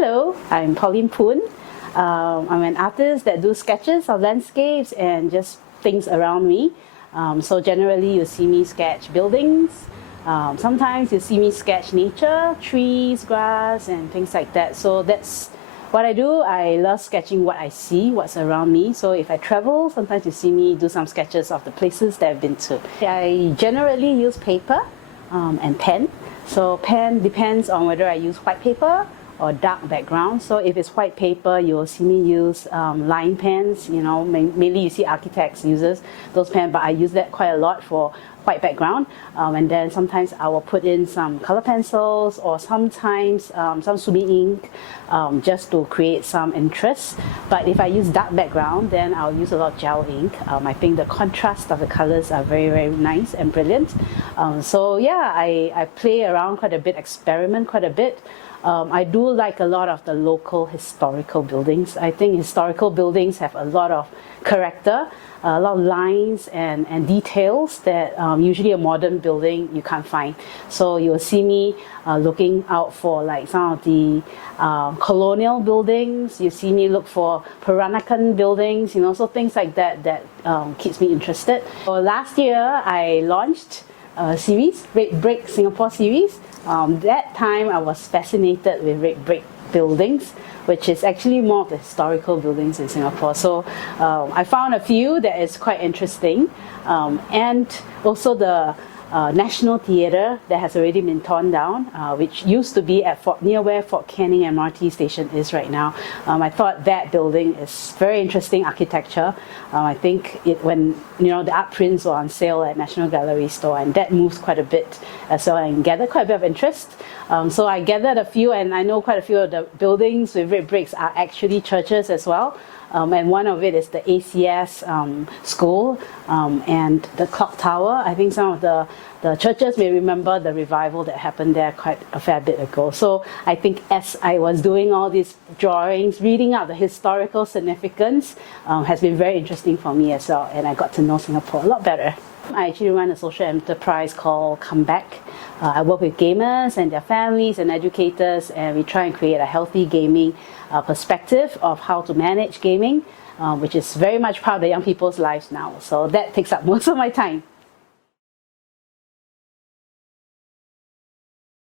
Hello, I'm Pauline Phoon. I'm an artist that do sketches of landscapes and just things around me. So generally you see me sketch buildings. Sometimes you see me sketch nature, trees, grass and things like that. So that's what I do. I love sketching what I see, what's around me. So if I travel, sometimes you see me do some sketches of the places that I've been to. I generally use paper and pen. So pen depends on whether I use white paper or dark background. So if it's white paper, you will see me use line pens. You know, mainly you see architects uses those pens, but I use that quite a lot for white background. And then sometimes I will put in some color pencils or sometimes some sumi ink just to create some interest. But if I use dark background, then I'll use a lot of gel ink. I think the contrast of the colors are very, very nice and brilliant. So yeah, I play around quite a bit, experiment quite a bit. I do like a lot of the local historical buildings. I think historical buildings have a lot of character, a lot of lines and details that usually a modern building you can't find. So you'll see me looking out for like some of the colonial buildings. You see me look for Peranakan buildings, you know, so things like that that keeps me interested. So last year I launched a series, Red Brick Singapore series. That time I was fascinated with red brick buildings, which is actually more of the historical buildings in Singapore. So I found a few that is quite interesting, and also the National Theatre that has already been torn down, which used to be at near where Fort Canning MRT station is right now. I thought that building is very interesting architecture. I think when the art prints were on sale at National Gallery store, and that moves quite a bit as well and gathered quite a bit of interest. So I gathered a few, and I know quite a few of the buildings with red bricks are actually churches as well. And one of it is the ACS school and the clock tower. I think some of the churches may remember the revival that happened there quite a fair bit ago. So I think as I was doing all these drawings, reading out the historical significance has been very interesting for me as well, and I got to know Singapore a lot better. I actually run a social enterprise called Comeback. I work with gamers and their families and educators, and we try and create a healthy gaming perspective of how to manage gaming, which is very much part of the young people's lives now. So that takes up most of my time.